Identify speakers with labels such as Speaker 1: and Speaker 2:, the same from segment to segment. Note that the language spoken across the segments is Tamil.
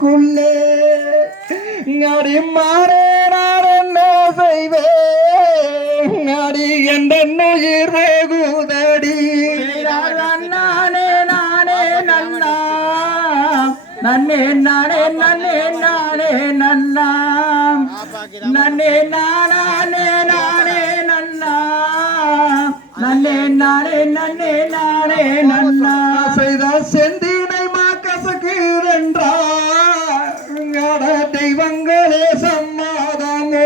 Speaker 1: வெண்டைக்குள்ளே அடி மாறே நான் என்ன செய்வேன் அடி எந்த உயிர் வெகுதடி
Speaker 2: நானே நானே நன்னா. நன்னே நானே நன்னே நானே நன்னா. நன்னே நானே நானே நன்னா. நன்னே நானே நன்னே நானே நன்னா.
Speaker 1: செய்த செந்தினை மாக்கசக்குதென்றாட தெய்வங்களே சம்மாதமோ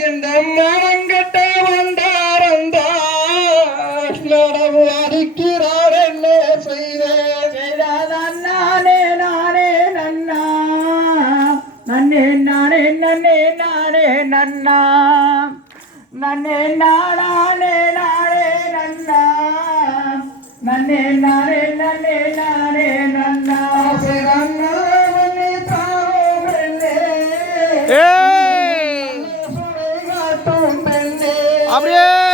Speaker 1: இந்த மனங்கட்ட வந்தாரந்தா நடவு அடிக்கிறார் என்ன செய்வேன்
Speaker 2: நானே நானே நன்னா நன்னே நானே நன்னே நானே நன்னா நன்னே நானே நானே நன்னா நன்னே நானே
Speaker 3: அப்படியே.